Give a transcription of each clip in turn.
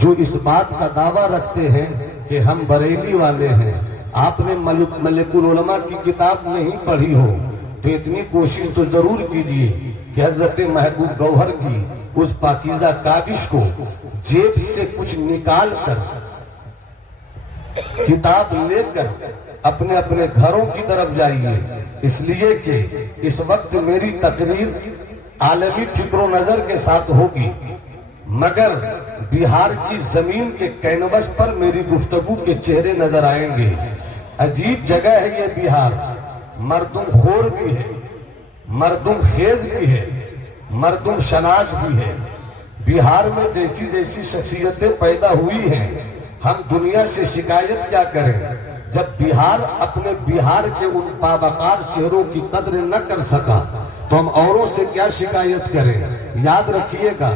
جو اس بات کا دعویٰ رکھتے ہیں کہ ہم بریلی والے ہیں، آپ نے ملک العلماء کی کتاب نہیں پڑھی ہو تو اتنی کوشش تو ضرور کیجئے کہ حضرت محبوب گوہر کی اس پاکیزہ کاوش کو جیب سے کچھ نکال کر کتاب لے کر اپنے اپنے گھروں کی طرف جائیے، اس لیے کہ اس وقت میری تقریر عالمی فکر و نظر کے ساتھ ہوگی، مگر بہار کی زمین کے کینوس پر میری گفتگو کے چہرے نظر آئیں گے۔ عجیب جگہ ہے یہ بہار، مردم خور بھی ہے، مردم خیز بھی ہے، مردم شناس بھی ہے۔ بہار میں جیسی جیسی شخصیتیں پیدا ہوئی ہیں، ہم دنیا سے شکایت کیا کریں جب بہار اپنے بہار کے ان باوقار چہروں کی قدر نہ کر سکا تو ہم اوروں سے کیا شکایت کریں۔ یاد رکھیے گا،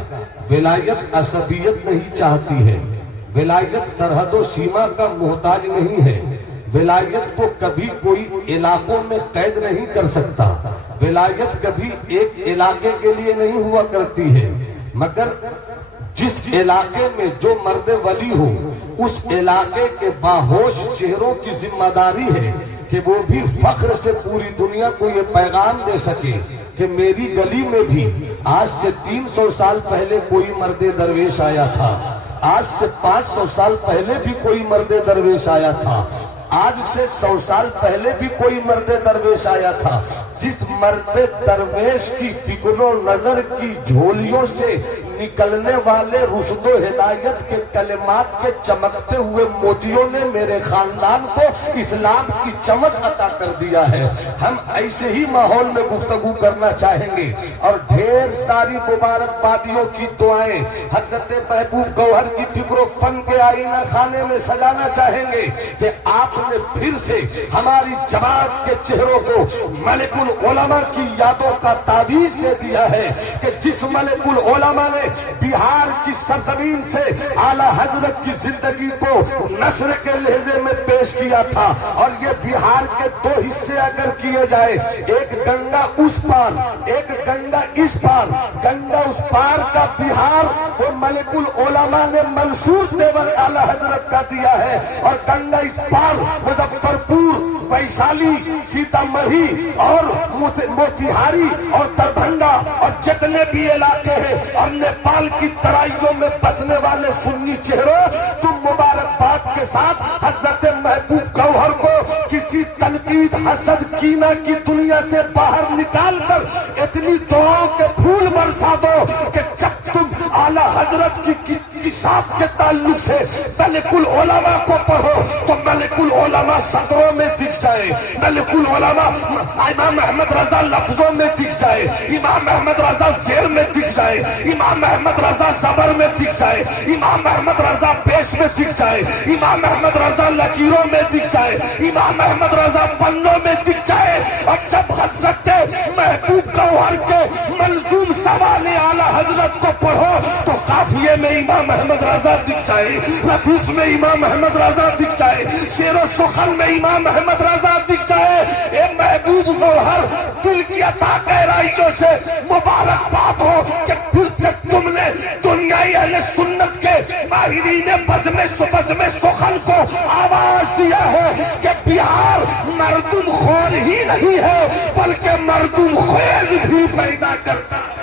ولایت اسدیت نہیں چاہتی ہے، ولایت سرحد و سیما کا محتاج نہیں ہے، ولایت کو کبھی کوئی علاقوں میں قید نہیں کر سکتا، ولایت کبھی ایک علاقے کے لیے نہیں ہوا کرتی ہے، مگر جس علاقے میں جو مرد ولی ہو اس علاقے کے باہوش چہروں کی ذمہ داری ہے کہ وہ بھی فخر سے پوری دنیا کو یہ پیغام دے سکے کہ میری گلی میں بھی آج سے 300 سال پہلے کوئی مرد درویش آیا تھا، آج سے 500 سال پہلے بھی کوئی مرد درویش آیا تھا، آج سے 100 سال پہلے بھی کوئی مرد درویش آیا تھا۔ جس مرد درویش کی فکر و نظر کی جھولیوں سے نکلنے والے رشد و ہدایت کے کلمات کے چمکتے ہوئے موتیوں نے میرے خاندان کو اسلام کی چمک عطا کر دیا ہے، ہم ایسے ہی ماحول میں گفتگو کرنا چاہیں گے اور ڈھیر ساری مبارکبادیوں کی دعائیں حضرت محبوب گوہر کی فکر و فن کے آئینہ خانے میں سجانا چاہیں گے کہ آپ نے پھر سے ہماری جماعت کے چہروں کو ملک العلماء کی یادوں کا تعویذ دے دیا ہے کہ جس ملک العلماء نے بہار کی سرزمین سے اعلیٰ حضرت کی زندگی کو نثر کے لہجے میں پیش کیا تھا، اور یہ بہار کے 2 حصے اگر کیے جائے، ایک گنگا اس پار ایک گنگا اس پار، گنگا اس پار کا بہار وہ ملک العلماء نے منصور دیور اعلیٰ حضرت کا دیا ہے، اور گنگا اس پار مظفر پور، ویشالی، سیتامڑھی اور موتیہاری اور دربھنگا اور جتنے بھی علاقے ہیں اور نیپال کی ترائیوں میں بسنے والے سنی چہروں، تم مبارکباد کے ساتھ حضرت محبوب گوہر کو کسی تنقید، حسد، کینہ کی دنیا سے باہر نکال کر اتنی دعاؤں کے پھول برسا دو کہ جب تم اعلیٰ حضرت کی کشاف کے تعلق سے ملک العلماء کو پڑھو تو ملک العلماء صدروں میں دکھ جائے، ملک العلماء امام احمد رضا لفظوں میں دکھ جائے، امام احمد رضا زیر میں دکھ جائے، امام احمد رضا زبر میں دکھ جائے، امام احمد رضا پیش میں دکھ جائے، امام احمد رضا لکیروں میں دکھ جائے، امام احمد رضا پنوں میں دکھ جائے، اور جب حضرت محبوب گوہر کے منظوم سوال اعلیٰ حضرت کو پڑھو تو قافیے میں امام احمد رضا دکھ جائے، ردیف میں امام احمد رضا دکھ جائے، شعر و سخن میں امام احمد رضا دکھ جائے۔ اے محبوب گوہر، دل کی عطا گہرائیوں سے مبارکباد ہو کہ پھر سے تم نے دنیای اہل سنت کے ماہرین بزم سخن کو آواز دیا ہے کہ بہار مردم خور ہی نہیں ہے بلکہ مردم خیز بھی پیدا کرتا ہے۔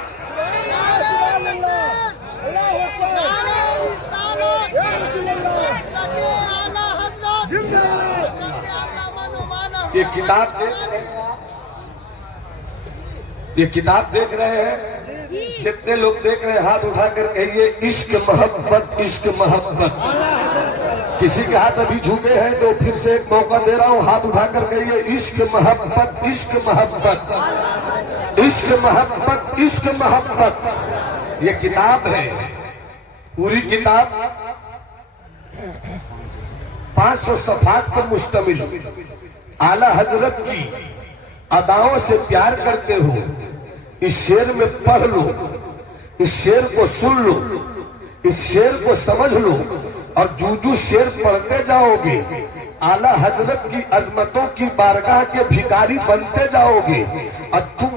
یہ کتاب دیکھ رہے ہیں، جتنے لوگ دیکھ رہے ہیں ہاتھ اٹھا کر کہیے عشق محبت، عشق محبت۔ کسی کے ہاتھ ابھی جھکے ہیں تو پھر سے ایک موقع دے رہا ہوں، ہاتھ اٹھا کر کہیے عشق محبت، عشق محبت، عشق محبت، عشق محبت۔ یہ کتاب ہے، پوری کتاب 500 صفحات پر مشتمل، اعلیٰ حضرت کی اداؤں سے پیار کرتے ہو، اس شعر میں پڑھ لو، اس شعر کو سن لو، اس شعر کو سمجھ لو، اور جو شعر پڑھتے جاؤ گے اعلیٰ حضرت کی عظمتوں کی بارگاہ کے بھکاری بنتے جاؤ گے، اور تم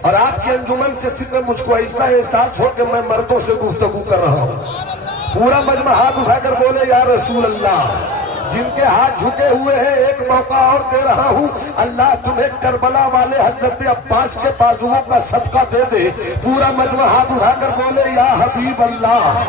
اور آپ کی انجمن سے صرف مجھ کو ایسا احساس ہو کہ میں مردوں سے گفتگو کر رہا ہوں۔ پورا مجمع ہاتھ اٹھا کر بولے یا رسول اللہ۔ جن کے ہاتھ جھکے ہوئے ہیں ایک موقع اور دے رہا ہوں، اللہ تمہیں کربلا والے حضرت عباس کے بازوؤں کا صدقہ دے دے۔ پورا مجمع ہاتھ اٹھا کر بولے یا حبیب اللہ،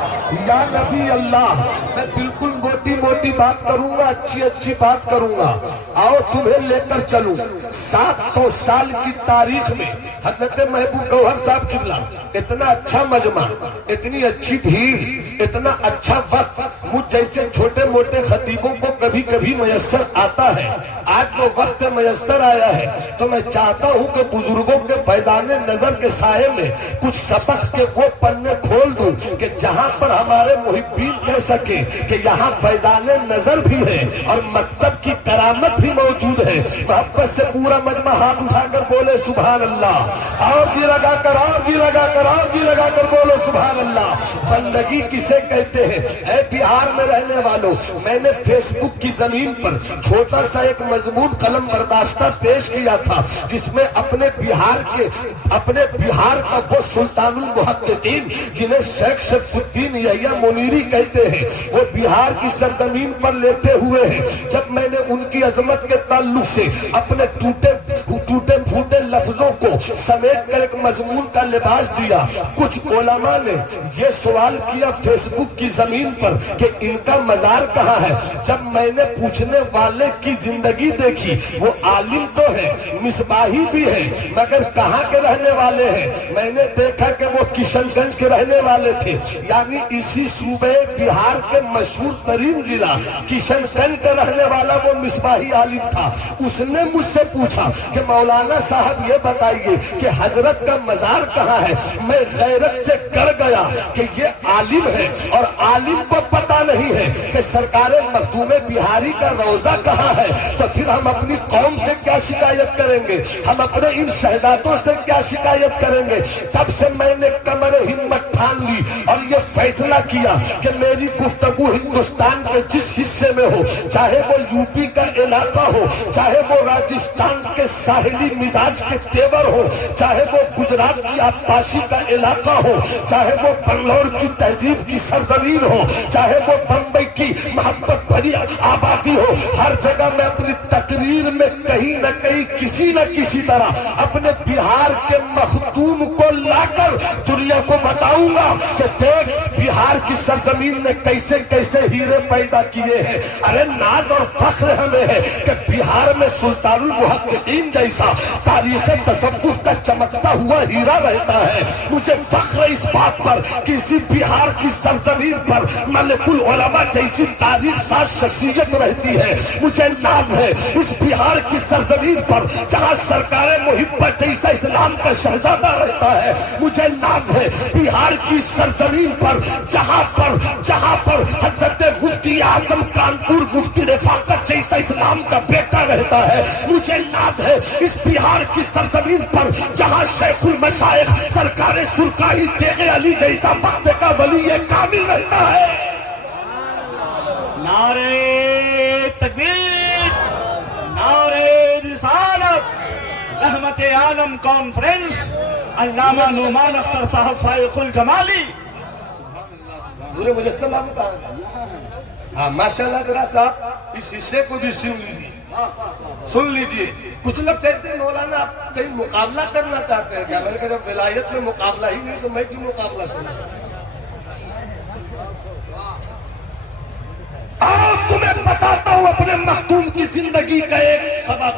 یا نبی اللہ۔ میں بالکل موٹی موٹی بات کروں گا، اچھی اچھی بات کروں گا۔ آؤ تمہیں لے کر چلوں 700 سال کی تاریخ میں حضرت محبوب گوہر صاحب قبلہ، اتنا اچھا مجمع، اتنی اچھی بھیڑ، اتنا اچھا وقت مجھ جیسے چھوٹے موٹے خطیبوں کو کبھی کبھی میسر آتا ہے۔ آج وہ وقت میسر آیا ہے تو میں چاہتا ہوں کہ بزرگوں کے فیضان نظر کے سائے میں کچھ سبق کے وہ پنے کھول دوں کہ جہاں پر ہمارے محبین کہہ سکے کہ یہاں فیضان نظر بھی ہے اور مکتب کی کرامت بھی موجود ہے۔ محبت سے پورا مجمع ہاتھ اٹھا کر بولے سبحان اللہ، اور جی لگا کر، اور جی لگا کر، اور جی لگا کر بولو سبحان اللہ۔ بندگی کسے کہتے ہیں؟ اے بہار میں رہنے والوں، میں نے فیس بک کی زمین پر چھوٹا سا ایک مضمون قلم برداشتہ پیش کیا تھا، جس میں اپنے بہار کا وہ سلطان المحققین جنہیں شیخ شرف الدین یحییٰ منیری کہتے ہیں، وہ بہار کی سرزمین پر لیتے ہوئے ہیں۔ جب میں نے ان کی عظمت کے تعلق سے اپنے ٹوٹے پھوٹے لفظوں کو سمیٹ کر ایک مضمون کا لباس دیا، کچھ علماء نے یہ سوال کیا فیس بک کی زمین پر کہ ان کا مزار کہاں ہے۔ جب میں نے پوچھنے والے کی زندگی دیکھی، وہ عالم تو ہے، مصباحی بھی ہے، مگر کہاں کے رہنے والے ہیں؟ میں نے دیکھا کہ وہ کشن گنج کے رہنے والے تھے، یعنی اسی صوبے بہار کے مشہور ترین ضلع کشن گنج کا رہنے والا وہ مصباحی عالم تھا۔ اس نے مجھ سے پوچھا کہ مولانا صاحب یہ بتائیے کہ حضرت کا مزار کہاں ہے؟ میں غیرت سے کر گیا کہ یہ عالم ہے اور عالم کو پتہ نہیں ہے کہ سرکار مخدوم بہاری کا روضہ کہاں ہے، تو پھر ہم اپنی قوم سے کیا شکایت کریں گے؟ ہم اپنے ان شہزادوں سے کیا شکایت کریں گے؟ تب سے میں نے کمر ہمت ٹھان لی اور یہ فیصلہ کیا کہ میری گفتگو ہندوستان کے جس حصے میں ہو، چاہے وہ یو پی کا علاقہ ہو، چاہے وہ راجستھان کے ساحلی مزاج کے تیور ہو، چاہے وہ گجرات کی آبپاشی کا علاقہ ہو، چاہے وہ بنگلور کی تہذیب کی سرزمین ہو، چاہے وہ بمبئی کی محبت بھری آبادی ہو، ہر جگہ میں اپنی تقریر میں کہیں نہ کہیں کسی نہ کسی طرح اپنے بہار کے مخدوم کو لا کر دنیا کو بتاؤں گا کہ دیکھ بہار کی سرزمین نے کیسے کیسے ہیرے پیدا کیے ہیں۔ ارے ناز اور فخر ہمیں ہے کہ بہار میں سلطان المحققین جیسا تاریخ تصوف کا چمکتا ہوا ہیرا رہتا ہے۔ مجھے فخر اس بات پر کہ اسی بہار کی سرزمین پر ملک العلماء جیسی تاریخ ساز شخصیت رہتی ہے۔ مجھے ناز ہے اس بہار کی سرزمین پر جہاں سرکار محبت جیسا اسلام کا شہزادہ رہتا ہے۔ مجھے ناز ہے بہار کی سرزمین پر جہاں پر حضرت مفتی اعظم کانپور مفتی رفاقت جیسا اسلام کا بیٹا رہتا ہے۔ مجھے ناز ہے اس بہار کی سرزمین پر جہاں شیخ المشائخ سرکار سرکائی تیغ علی جیسا وقت کا ولی کامل رہتا ہے۔ نعرہ تکبیر، نعرہ رسالت، رحمت عالم کانفرنس، علامہ نعمان اختر صاحب فائق الجمالی۔ پورے مجسم بابو کہاں گا؟ ہاں ماشاءاللہ ذرا صاحب اس حصے کو بھی سن لیجئے۔ کچھ لوگ کہتے ہیں مولانا آپ کہیں مقابلہ کرنا چاہتے ہیں کیا؟ میں نے کہا جب ولایت میں مقابلہ ہی نہیں تو میں کیوں مقابلہ کروں؟ آپ تمہیں بتاتا ہوں اپنے مخدوم کی زندگی کا ایک سبق۔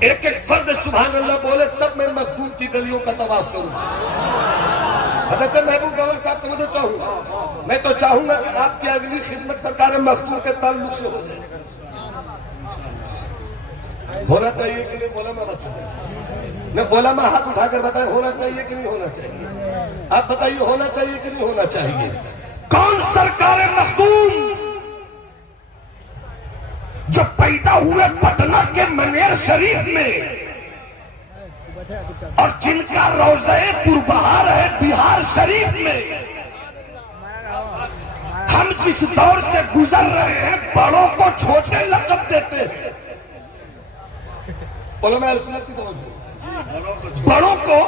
ایک ایک فرد سبحان اللہ بولے تب میں مخدوم کی گلیوں کا طواف کروں۔ حضرت محبوب گوہر صاحب تو مجھے چاہوں، میں تو چاہوں گا کہ آپ کی اگلی خدمت سرکار مخدوم کے تعلق سے ہو جائے۔ ہونا چاہیے کہ نہیں؟ علماء بتائیں، میں علماء ہاتھ اٹھا کر بتائیں ہونا چاہیے کہ نہیں ہونا چاہیے؟ آپ بتائیے ہونا چاہیے کہ نہیں ہونا چاہیے؟ کون سرکار مخدوم جو پیدا ہوئے پٹنہ کے منیر شریف میں اور جن کا روضہ پربہار ہے بہار شریف میں، ہم جس دور سے گزر رہے ہیں بڑوں کو چھوٹے لقب دیتے ہیں، علماء سنت کی توجہ، بڑوں کو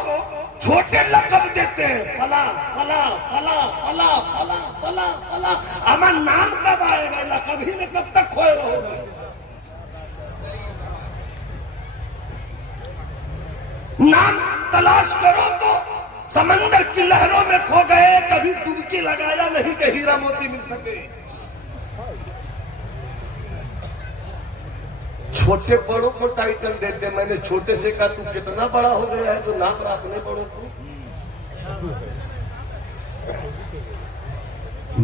چھوٹے لقب دیتے ہیں، فلا فلا فلا فلا فلا فلا فلا. ہمارا نام کب آئے گا؟ لقب ہی میں کب تک کھوئے رہو گے؟ نام تلاش کرو تو سمندر کی لہروں میں کھو گئے، کبھی ڈبکی لگایا نہیں کہ ہیرا موتی مل سکے. چھوٹے بڑوں کو ٹائٹل دیتے. میں نے چھوٹے سے کہا تو کتنا بڑا ہو گیا ہے تو ناپ رہا اپنے بڑوں کو.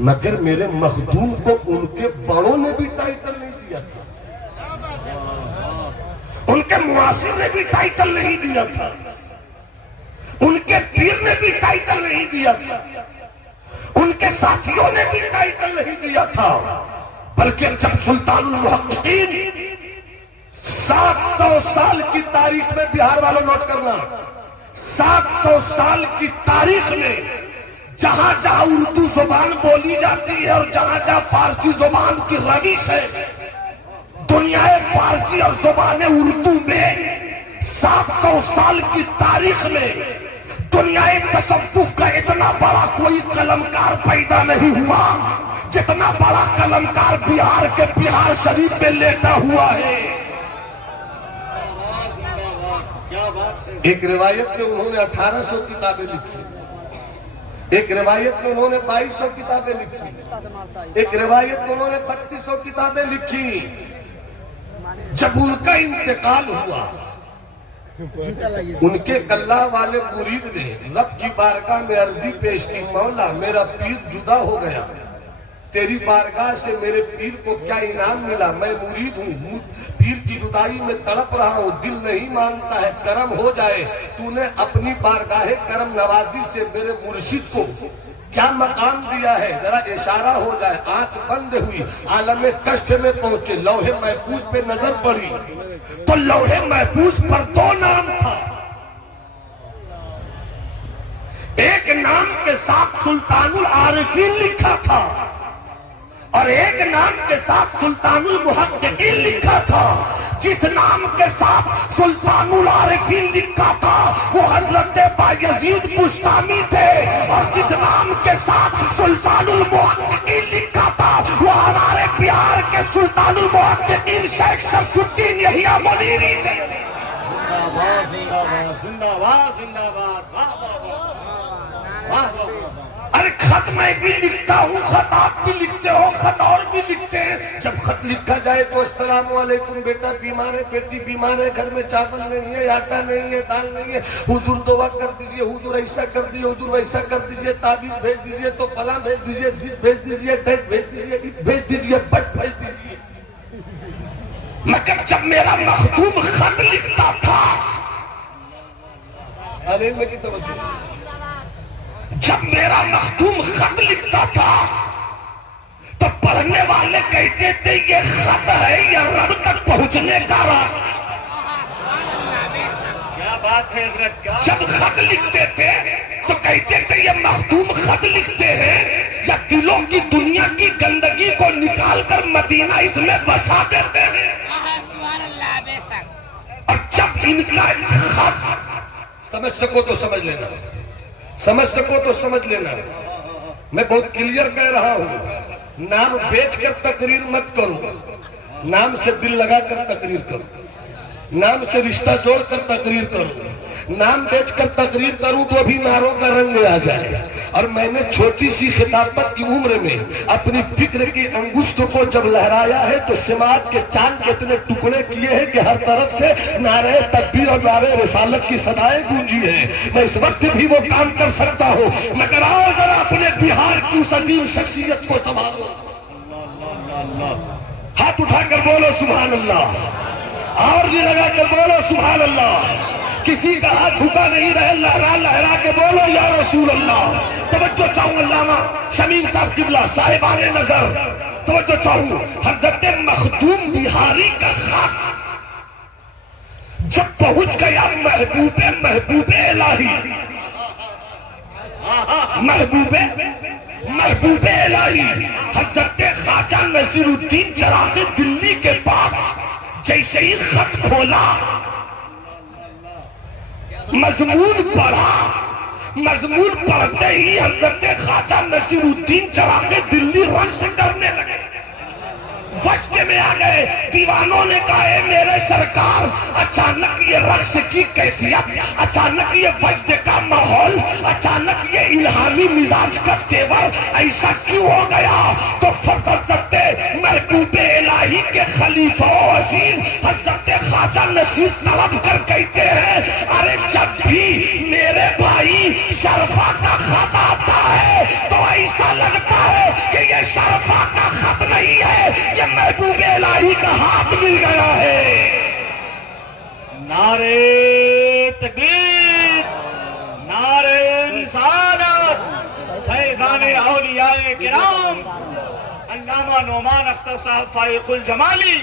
مگر میرے مخدوم کو ان کے بڑوں نے بھی ٹائٹل نہیں دیا تھا، ان کے معاصر نے بھی ٹائٹل نہیں دیا تھا، ان کے پیر نے بھی ٹائٹل نہیں دیا تھا، ان کے ساتھیوں نے بھی ٹائٹل نہیں دیا تھا. بلکہ جب سلطان المحققین 700 سال کی تاریخ میں، بہار والوں نوٹ کرنا، 700 سال کی تاریخ میں جہاں جہاں اردو زبان بولی جاتی ہے اور جہاں جہاں فارسی زبان کی روش ہے، دنیا فارسی اور زبان اردو میں 700 سال کی تاریخ میں دنیا تصوف کا اتنا بڑا کوئی قلمکار پیدا نہیں ہوا جتنا بڑا قلمکار بہار کے بہار شریف میں لیٹا ہوا ہے. ایک روایت میں انہوں نے 1800 کتابیں لکھی، ایک روایت میں انہوں نے 2200 کتابیں لکھی، ایک روایت میں انہوں نے 3200 کتابیں لکھی. جب ان کا انتقال ہوا، ان کے اللہ والے مرید نے رب کی بارگاہ میں عرضی پیش کی، مولا میرا پیر جدا ہو گیا، تیری بارگاہ سے میرے پیر کو کیا انعام ملا؟ میں مرید ہوں، پیر کی جدائی میں تڑپ رہا ہوں، دل نہیں مانتا ہے، کرم ہو جائے. تو نے اپنی بارگاہ کرم نوازی سے میرے مرشد کو کیا مقام دیا ہے؟ ذرا اشارہ ہو جائے. آنکھ بند ہوئی، عالم کشف میں پہنچے، لوح محفوظ پہ نظر پڑی تو لوح محفوظ پر 2 نام تھا. ایک نام کے ساتھ سلطان العارفین لکھا تھا اور ایک نام کے ساتھ سلطان المحققین لکھا تھا. جس نام کے ساتھ سلطان العارفین لکھا تھا وہ حضرت بایزید بستامی تھے، اور جس نام کے ساتھ سلطان المحققین لکھا تھا وہ ہمارے بہار کے سلطان المحققین شیخ شمس الدین یحییٰ منیری تھے. زندہ باد زندہ باد. ارے خط میں بھی لکھتا ہوں، خط آپ بھی لکھتے ہو، خط اور بھی لکھتے ہیں. جب خط لکھا جائے تو السلام علیکم بیٹا بیمار ہے، بیٹی بیمار ہے، گھر میں چاول نہیں ہے، آٹا نہیں ہے، دال نہیں ہے، حضور دعا کر دیجئے، حضور ایسا کر دیجئے، حضور ویسا کر دیجئے، تعویذ بھیج دیجئے، تو فلاں بھیج دیجئے، دس بھیج دیجئے، ڈیٹ بھیج دیجئے، اس بھیج دیجئے، بٹ بھیج دیجئے. مگر جب میرا مخدوم خط لکھتا تھا، جب میرا مخدوم خط لکھتا تھا تو پڑھنے والے کہتے تھے یہ خط ہے یا رب تک پہنچنے کا راستہ. کیا بات ہے حضرت، کیا جب خط لکھتے تھے تو کہتے تھے یہ مخدوم خط لکھتے ہیں یا دلوں کی دنیا کی گندگی کو نکال کر مدینہ اس میں بسا دیتے ہیں. اور جب ان کا خط سمجھ سکو تو سمجھ لینا، سمجھ سکو تو سمجھ لینا. میں بہت کلیئر کہہ رہا ہوں، نام بیچ کر تقریر مت کرو، نام سے دل لگا کر تقریر کرو، نام سے رشتہ جوڑ کر تقریر کرو. نام بیچ کر تقریر کروں تو ابھی ناروں کا رنگ آ جائے. اور میں نے چھوٹی سی خطابت کی عمر میں اپنی فکر کی انگشت کو جب لہرایا ہے تو سماعت کے چاند کے اتنے ٹکڑے کیے ہیں کہ ہر طرف سے نعرہ تکبیر اور نعرہ رسالت کی صدائیں گونجی ہیں. میں اس وقت بھی وہ کام کر سکتا ہوں، مگر آؤ ذرا اپنے بہار کی اس عظیم شخصیت کو سنبھالو. ہاتھ اٹھا کر بولو سبحان اللہ، اور بھی لگا کر بولو سبحان اللہ. کسی کا ہاتھ جھکا نہیں رہے، لہرا لہرا کے بولو یا رسول اللہ. توجہ چاہوں علامہ شمیم صاحب قبلہ صاحبان نظر، توجہ چاہوں. حضرت مخدوم بہاری کا خط جب پہنچ گیا محبوب الہی، محبوب الہی حضرت خواجہ نصیر الدین چراغ دلی کے پاس جیسے ہی خط کھولا مضمون پڑھا، مضمون پڑھتے ہی حضرت خواجہ نصیر الدین چراغ دلی رقص کرنے لگے، وجد میں آ گئے۔ دیوانوں نے کہا اے میرے سرکار، اچانک یہ رقص کی کیفیت، اچانک یہ وجد کا ماحول، اچانک یہ الہامی مزاج کا تیور ایسا کیوں ہو گیا؟ تو حضرت محبوب الہی کے خلیفہ و عزیز حضرت خواجہ نصیر طلب کر کہتے ہیں ارے جب بھی میرے بھائی شرفا کا خط آتا ہے تو ایسا لگتا ہے کہ یہ شرفا کا خط نہیں ہے، یہ محبوب الہی کا ہاتھ مل گیا ہے۔ نعرے تکبیر، نعرے رسالت، فیضان اولیاء کرام علامہ نعمان اختر صاحب فائق الجمالی